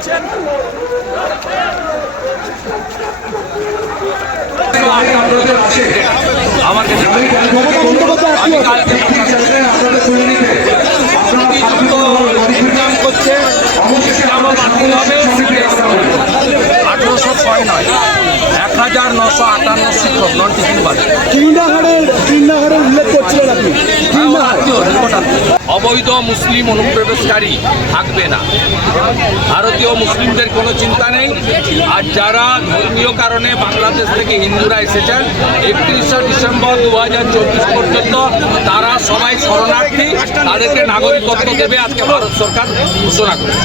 করছেন। করছে 1806 নয় 1958 শিক্ষক নন টিচিং বাজে তিননাহারের উল্লেখ করছিলেন আপনি। অবৈধ মুসলিম অনুপ্রবেশকারী থাকবে না, ভারতীয় মুসলিমদের কোনো চিন্তা নেই। আর যারা ধর্মীয় কারণে বাংলাদেশ থেকে হিন্দুরা এসেছেন 31শে ডিসেম্বর 2024 পর্যন্ত তারা সবাই শরণার্থী, তাদেরকে নাগরিকত্ব দেবে আজকে ভারত সরকার ঘোষণা করেছে।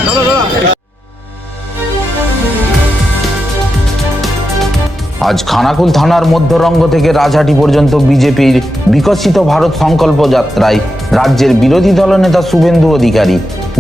আজ খানাকুল থানার মধ্যরঙ্গ থেকে রাজহাটি পর্যন্ত বিজেপির বিকশিত ভারত সংকল্প যাত্রায় রাজ্যের বিরোধী দলনেতা শুভেন্দু অধিকারী।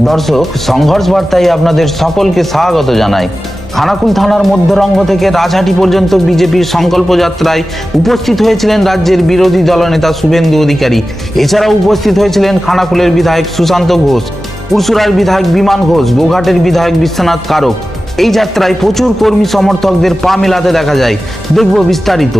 দর্শক, সংঘর্ষ বার্তায় আপনাদের সকলকে স্বাগত জানাই। খানাকুল থানার মধ্যরঙ্গ থেকে রাজহাটি পর্যন্ত বিজেপির সংকল্প যাত্রায় উপস্থিত হয়েছিলেন রাজ্যের বিরোধী দলনেতা শুভেন্দু অধিকারী। এছাড়াও উপস্থিত হয়েছিলেন খানাকুলের বিধায়ক সুশান্ত ঘোষ, পুরসুরার বিধায়ক বিমান ঘোষ, গোঘাটের বিধায়ক বিশ্বনাথ কারক। এই যাত্রায় প্রচুর কর্মী সমর্থকদের পা মেলাতে দেখা যায়। দেখব বিস্তারিত।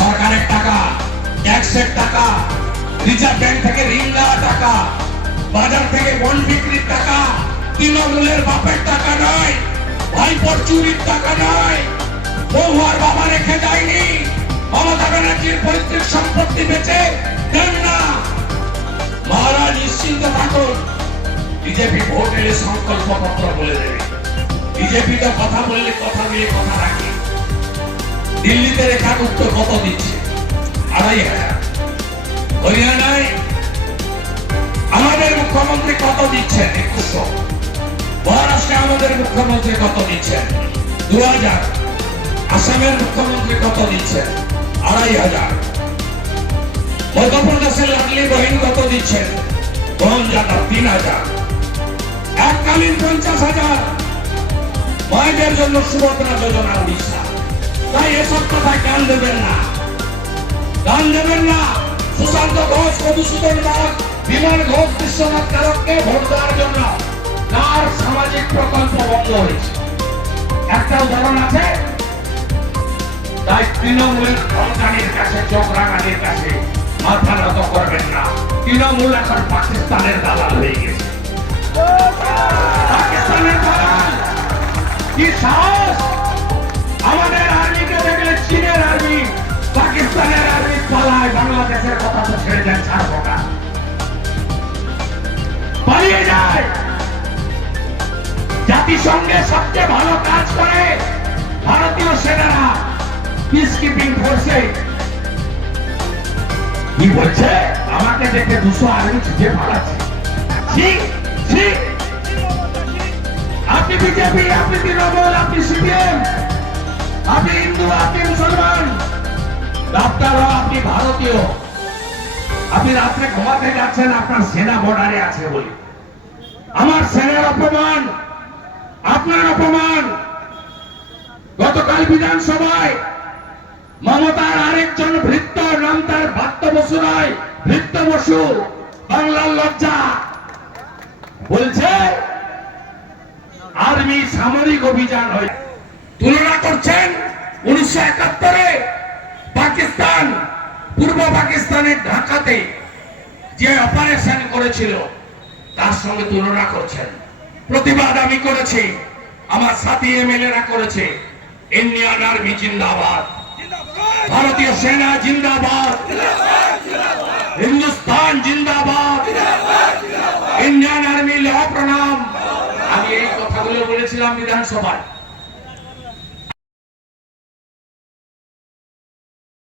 সরকারের টাকা, ট্যাক্সের টাকা, রিজার্ভ ব্যাংক থেকে ঋণ নেওয়া টাকা, বাজার থেকে বন্ড বিক্রির টাকা, তৃণমূলের বাপের টাকা নয়, ভাইপোর চুরির টাকা নয়, বৌহার বাবা রেখে যায়নি, মমতা ব্যানার্জির পৈতৃক সম্পত্তি বেচে দেন না। মহারাজ নিশ্চিন্ত থাকুন, বিজেপি ভোট এলে সংকল্প পত্র বলে দেবে। বিজেপি তো কথা বললে কথা দিয়ে কথা রাখে। দিল্লিতে রেখাগুপ্ত কত দিচ্ছে? 2500। হরিয়ানায় আমাদের মুখ্যমন্ত্রী কত দিচ্ছেন? 2100। মহারাষ্ট্রে আমাদের মুখ্যমন্ত্রী কত দিচ্ছেন? 2000। আসামের মুখ্যমন্ত্রী কত দিচ্ছেন? 2500। মধ্যপ্রদেশের লাডলি বহিন কত দিচ্ছেন? 3000। এককালীন 50,000 মায়েদের জন্য সুভদ্রা যোজনা উড়িষ্যা। তাই এসব কথায় কান দেবেন না, কান দেবেন না। সুশান্ত ঘোষ, মধুসূদন দাস, বিমান ঘোষ, বিশ্বনাথ কারককে ভোট দেওয়ার জন্য তার সামাজিক প্রকল্প বন্ধ হয়েছে। একটা উদাহরণ আছে। তাই তৃণমূলের সন্তানের কাছে, চোখ রাঙানির কাছে মাথা নত করবেন না। তৃণমূল এখন পাকিস্তানের দালাল হয়ে গেছে। পাকিস্তানের দালাল। কি সাহস! আমাদের আর্মিকে দেখলে চীনের আর্মি, পাকিস্তানের আর্মি পালায়। বাংলাদেশের কথা তো ছেড়ে দেন, ছাড়বো না, পালিয়ে যায়। জাতিসংঘের সবচেয়ে ভালো কাজ করে ভারতীয় সেনারা, পিস কিপিং ফোর্সে। কি বলছে? আমাকে দেখে 200 আর্মি ছুটে পালাচ্ছে। আপনি বিজেপি, আপনি তৃণমূল, আপনি সিপিএম, আপনি হিন্দু, আপনি মুসলমান, ডাক্তার, আপনি ভারতীয়, আপনি রাত্রে ঘুমাতে যাচ্ছেন আপনার সেনা বর্ডারে আছে বলে। আমার সেনার অপমান, আপনার অপমান। গতকাল বিধানসভায় মমতার আরেকজন ভৃত্য, নাম তার ভাত্য বসু নয়, ভৃত্য বসু, বাংলার লজ্জা, বলছে আর্মি সামরিক অভিযান হয়। তুলনা করছেন 1971-এ পাকিস্তান, পূর্ব পাকিস্তানের ঢাকাতে যে অপারেশন করেছিল তার সঙ্গে তুলনা করছেন। প্রতিবাদ আমি করেছি, আমার সাথী এমএলএরা করেছে। ইন্ডিয়ান আর্মি জিন্দাবাদ, ভারতীয় সেনা জিন্দাবাদ, হিন্দুস্তান জিন্দাবাদ, ইন্ডিয়ান আর্মি ল প্রণাম। আমি এই কথাগুলো বলেছিলাম বিধানসভায়।